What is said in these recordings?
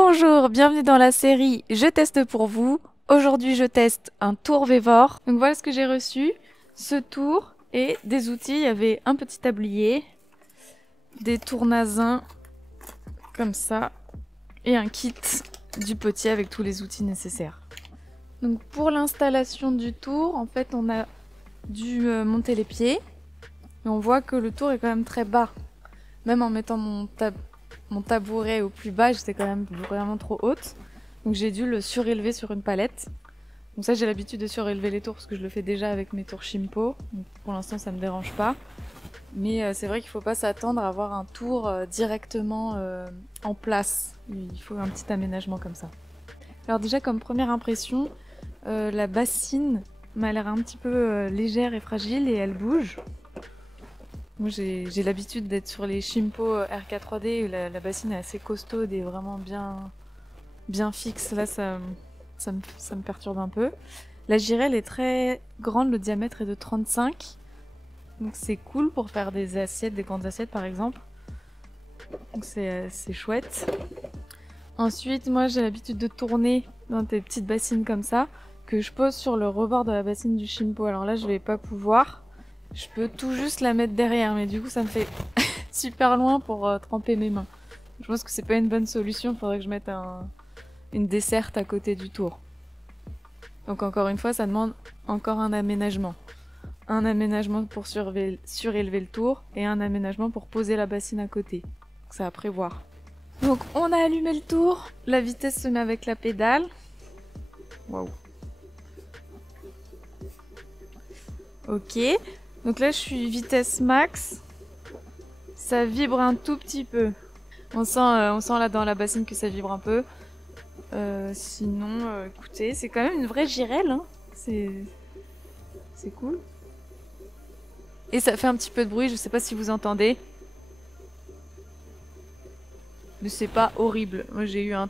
Bonjour, bienvenue dans la série Je teste pour vous. Aujourd'hui, je teste un tour Vévor. Donc voilà ce que j'ai reçu. Ce tour et des outils. Il y avait un petit tablier, des tournesins comme ça et un kit du potier avec tous les outils nécessaires. Donc pour l'installation du tour, en fait, on a dû monter les pieds. Et on voit que le tour est quand même très bas. Même en mettant mon tabouret au plus bas, j'étais quand même vraiment trop haute. Donc j'ai dû le surélever sur une palette. Donc ça, j'ai l'habitude de surélever les tours parce que je le fais déjà avec mes tours Shimpo. Donc pour l'instant, ça me dérange pas. Mais c'est vrai qu'il faut pas s'attendre à avoir un tour directement en place. Il faut un petit aménagement comme ça. Alors déjà, comme première impression, la bassine m'a l'air un petit peu légère et fragile et elle bouge. Moi, j'ai l'habitude d'être sur les Shimpo RK3D où la bassine est assez costaude et vraiment bien fixe. Là, ça me perturbe un peu. La girelle est très grande, le diamètre est de 35. Donc c'est cool pour faire des assiettes, des grandes assiettes par exemple. Donc c'est chouette. Ensuite, moi j'ai l'habitude de tourner dans des petites bassines comme ça, que je pose sur le rebord de la bassine du Shimpo. Alors là, je vais pas pouvoir. Je peux tout juste la mettre derrière, mais du coup ça me fait super loin pour tremper mes mains. Je pense que c'est pas une bonne solution, il faudrait que je mette une desserte à côté du tour. Donc encore une fois, ça demande encore un aménagement. Un aménagement pour surélever le tour et un aménagement pour poser la bassine à côté. Donc ça à prévoir. Donc on a allumé le tour, la vitesse se met avec la pédale. Waouh. Ok, donc là je suis vitesse max. Ça vibre un tout petit peu. On sent là dans la bassine que ça vibre un peu. Sinon, écoutez, c'est quand même une vraie girelle, hein. C'est cool. Et ça fait un petit peu de bruit, je sais pas si vous entendez. Mais c'est pas horrible. Moi j'ai eu un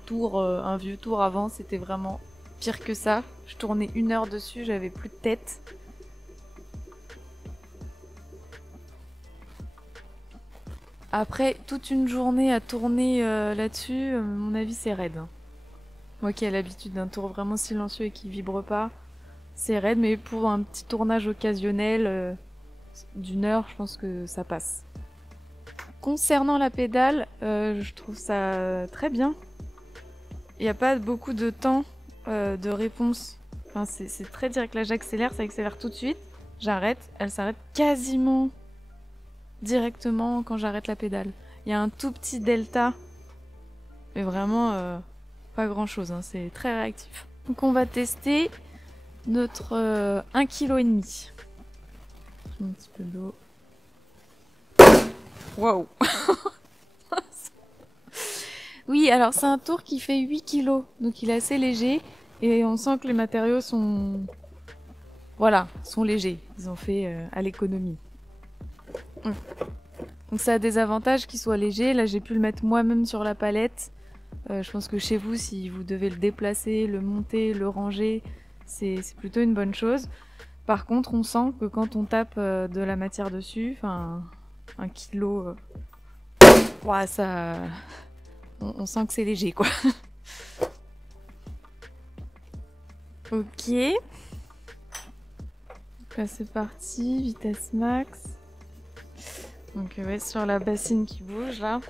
vieux tour avant, c'était vraiment pire que ça. Je tournais 1 heure dessus, j'avais plus de tête. Après toute une journée à tourner là-dessus, à mon avis c'est raide, hein. Moi qui ai l'habitude d'un tour vraiment silencieux et qui vibre pas, c'est raide, mais pour un petit tournage occasionnel d'1 heure, je pense que ça passe. Concernant la pédale, je trouve ça très bien. Il n'y a pas beaucoup de temps de réponse. Enfin, c'est très direct. Là, j'accélère, ça accélère tout de suite. J'arrête, elle s'arrête quasiment directement quand j'arrête la pédale. Il y a un tout petit delta, mais vraiment pas grand chose, hein. C'est très réactif. Donc on va tester notre 1,5 kg. Un petit peu d'eau. Waouh. Oui, alors c'est un tour qui fait 8 kg, donc il est assez léger et on sent que les matériaux sont légers. Ils ont fait à l'économie. Donc ça a des avantages qu'il soit léger. Là, j'ai pu le mettre moi-même sur la palette. Je pense que chez vous, si vous devez le déplacer, le monter, le ranger, c'est plutôt une bonne chose. Par contre, on sent que quand on tape de la matière dessus, enfin, 1 kg, ouais, ça... On sent que c'est léger, quoi. Ok. Là, c'est parti, vitesse max. Donc, ouais, sur la bassine qui bouge, là.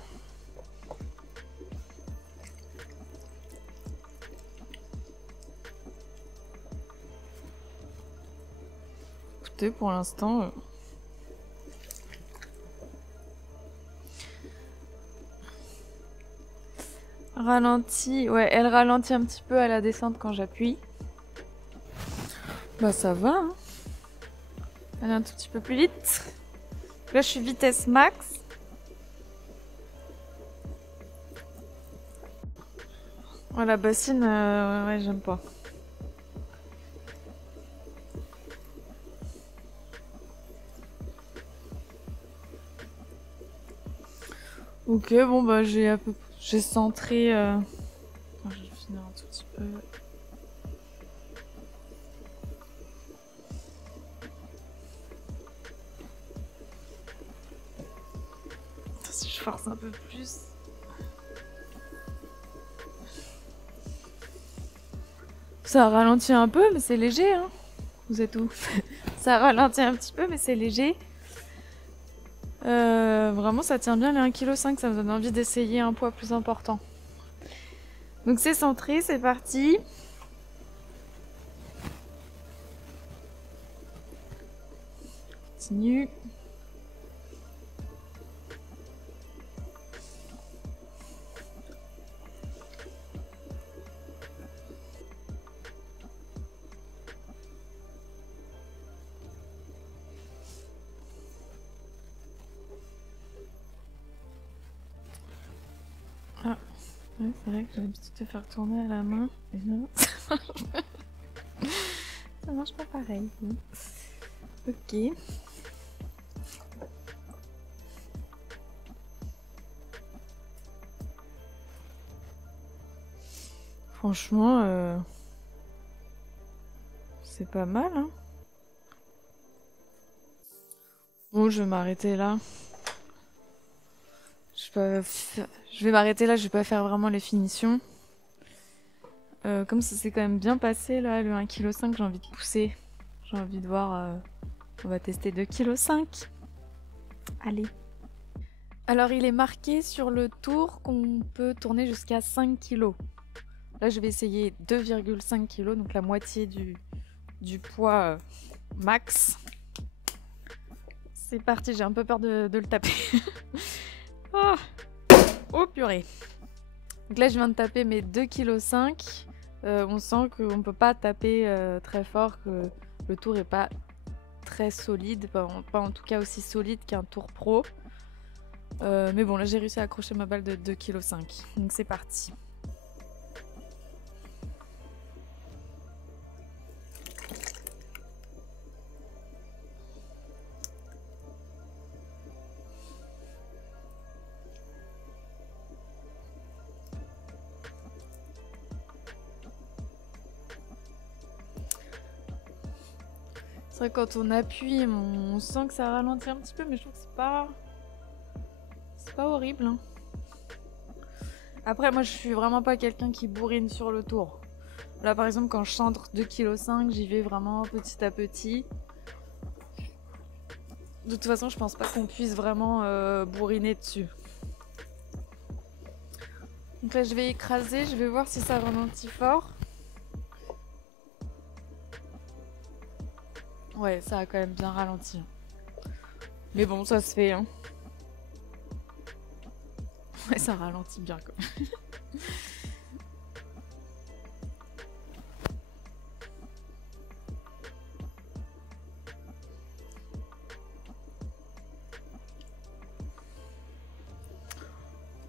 Écoutez, pour l'instant... Ralentit, ouais, elle ralentit un petit peu à la descente quand j'appuie. Bah ça va, hein. Elle est un tout petit peu plus vite. Là je suis vitesse max. Ouais, la bassine, ouais, j'aime pas. Ok, bon bah j'ai centré... Je vais finir un tout petit peu. Si je force un peu plus... Ça ralentit un peu, mais c'est léger, hein. Vous êtes où? Ça ralentit un petit peu, mais c'est léger. Vraiment, ça tient bien les 1,5 kg, ça me donne envie d'essayer un poids plus important. Donc c'est centré, c'est parti. Continue. Ah, ouais, c'est vrai que j'ai l'habitude de faire tourner à la main. Et non, ça marche pas pareil. Ok. Franchement, c'est pas mal, hein. Bon, je vais m'arrêter là. Je vais m'arrêter là, je vais pas faire vraiment les finitions. Comme ça s'est quand même bien passé là, le 1,5 kg, j'ai envie de pousser. J'ai envie de voir. On va tester 2,5 kg. Allez. Alors il est marqué sur le tour qu'on peut tourner jusqu'à 5 kg. Là je vais essayer 2,5 kg, donc la moitié du poids max. C'est parti, j'ai un peu peur de le taper. Oh, oh purée. Donc là je viens de taper mes 2,5 kg. On sent qu'on ne peut pas taper très fort, que le tour est pas très solide, pas en tout cas aussi solide qu'un tour pro. Mais bon, là j'ai réussi à accrocher ma balle de 2,5 kg. Donc c'est parti. C'est vrai que quand on appuie, on sent que ça ralentit un petit peu, mais je trouve que c'est pas horrible, hein. Après, moi je suis vraiment pas quelqu'un qui bourrine sur le tour. Là par exemple, quand je centre 2,5 kg, j'y vais vraiment petit à petit. De toute façon, je pense pas qu'on puisse vraiment bourriner dessus. Donc là je vais écraser, je vais voir si ça ralentit fort. Ouais, ça a quand même bien ralenti. Mais bon, ça se fait, hein. Ouais, ça ralentit bien, quoi.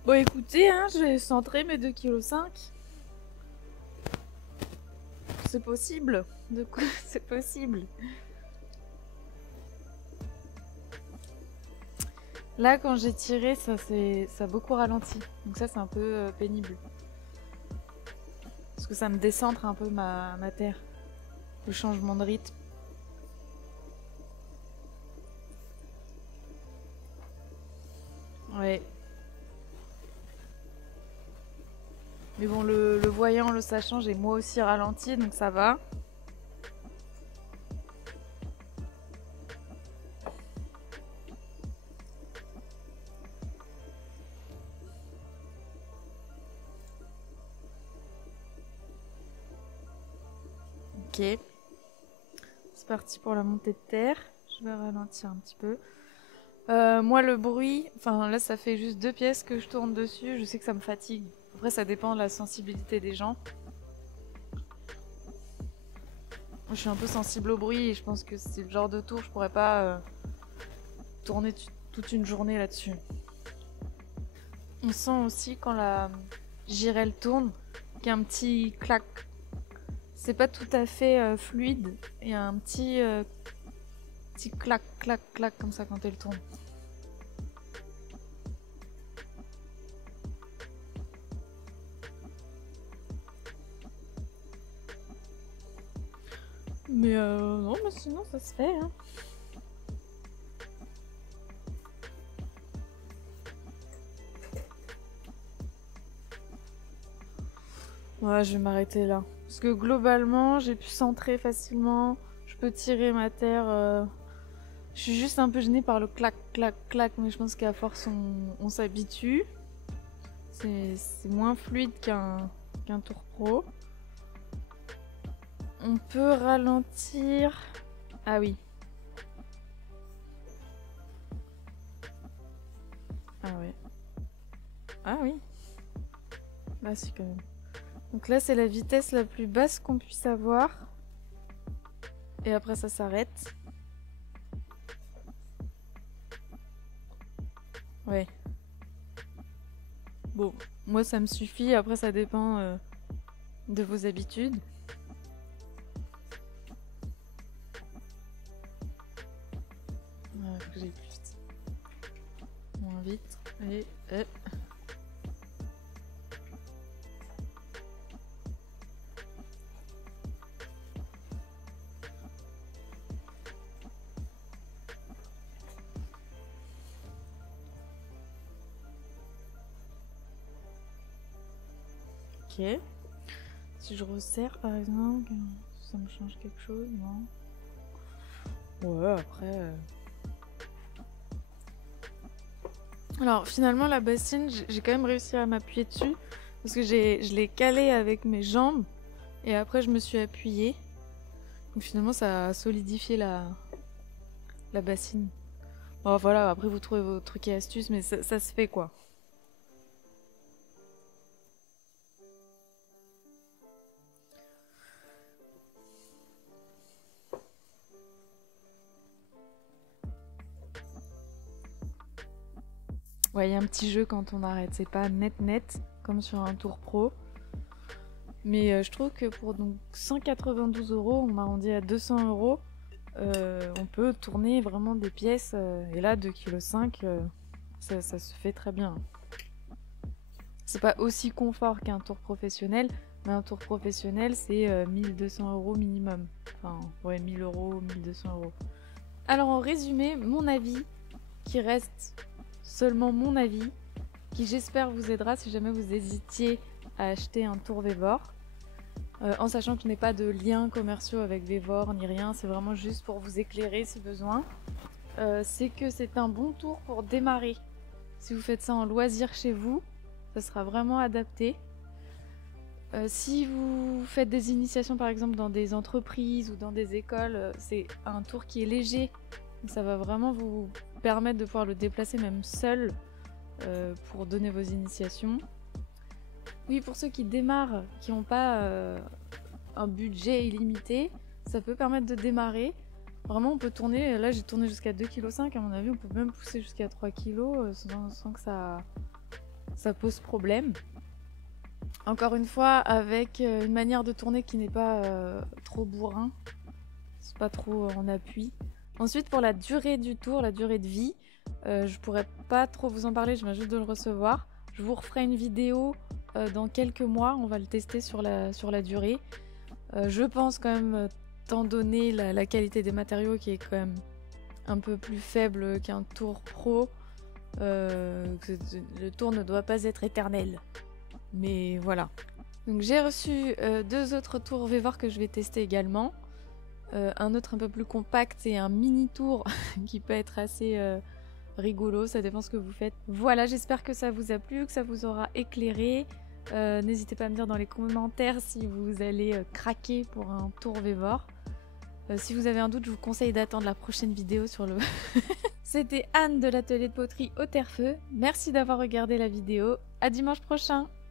Bon, écoutez, hein, j'ai centré mes 2,5 kg. C'est possible. De quoi c'est possible. Là, quand j'ai tiré, ça a beaucoup ralenti. Donc ça, c'est un peu pénible. Parce que ça me décentre un peu ma terre. Le changement de rythme. Ouais. Mais bon, le voyant, le sachant, j'ai moi aussi ralenti, donc ça va. Ok. C'est parti pour la montée de terre. Je vais ralentir un petit peu. Moi, le bruit, enfin là, ça fait juste 2 pièces que je tourne dessus. Je sais que ça me fatigue. Après, ça dépend de la sensibilité des gens. Moi, je suis un peu sensible au bruit et je pense que c'est le genre de tour, je pourrais pas tourner toute une journée là-dessus. On sent aussi quand la girelle tourne qu'il y a un petit clac. C'est pas tout à fait fluide. Il y a un petit clac, clac, clac comme ça quand elle tourne. Mais non, mais sinon ça se fait, hein. Ouais, je vais m'arrêter là. Parce que globalement, j'ai pu centrer facilement. Je peux tirer ma terre. Je suis juste un peu gênée par le clac, clac, clac. Mais je pense qu'à force, on s'habitue. C'est moins fluide qu'un tour pro. On peut ralentir. Ah oui. Ah ouais. Ah oui. Là, si quand même. Donc là, c'est la vitesse la plus basse qu'on puisse avoir. Et après, ça s'arrête. Ouais. Bon, moi, ça me suffit. Après, ça dépend de vos habitudes. Faut que j'aille plus vite. Moins vite. Et hop. Ok. Si je resserre par exemple, ça me change quelque chose, non? Ouais, après. Alors finalement la bassine, j'ai quand même réussi à m'appuyer dessus parce que je l'ai calé avec mes jambes et après je me suis appuyée. Donc finalement ça a solidifié la bassine. Bon voilà, après vous trouvez vos trucs et astuces, mais ça se fait quoi. Ouais, il y a un petit jeu quand on arrête, c'est pas net comme sur un tour pro. Mais je trouve que pour donc 192 €, on arrondit à 200 €, on peut tourner vraiment des pièces. Et là, 2,5 kg, ça se fait très bien. C'est pas aussi confort qu'un tour professionnel, mais un tour professionnel, c'est 1200 € minimum. Enfin, ouais, 1000 €, 1200 €. Alors en résumé, mon avis, qui reste seulement mon avis, qui j'espère vous aidera si jamais vous hésitiez à acheter un tour Vévor, en sachant que je n'ai pas de liens commerciaux avec Vévor ni rien, c'est vraiment juste pour vous éclairer si besoin. C'est que c'est un bon tour pour démarrer. Si vous faites ça en loisir chez vous, ça sera vraiment adapté. Si vous faites des initiations par exemple dans des entreprises ou dans des écoles, c'est un tour qui est léger. Donc ça va vraiment vous permettre de pouvoir le déplacer même seul pour donner vos initiations. Oui, pour ceux qui démarrent, qui n'ont pas un budget illimité, ça peut permettre de démarrer. Vraiment, on peut tourner, là j'ai tourné jusqu'à 2,5 kg, à mon avis, on peut même pousser jusqu'à 3 kg sans que ça pose problème. Encore une fois, avec une manière de tourner qui n'est pas trop bourrin, c'est pas trop en appui. Ensuite, pour la durée du tour, la durée de vie, je pourrais pas trop vous en parler, je viens juste de le recevoir. Je vous referai une vidéo dans quelques mois, on va le tester sur la durée. Je pense quand même, étant donné la qualité des matériaux qui est quand même un peu plus faible qu'un tour pro, que le tour ne doit pas être éternel. Mais voilà. Donc j'ai reçu 2 autres tours Vévor que je vais tester également. Un autre un peu plus compact et un mini tour qui peut être assez rigolo, ça dépend ce que vous faites. Voilà, j'espère que ça vous a plu, que ça vous aura éclairé. N'hésitez pas à me dire dans les commentaires si vous allez craquer pour un tour Vévor. Si vous avez un doute, je vous conseille d'attendre la prochaine vidéo sur le... C'était Anne de l'atelier de poterie au Terre-Feu. Merci d'avoir regardé la vidéo. À dimanche prochain.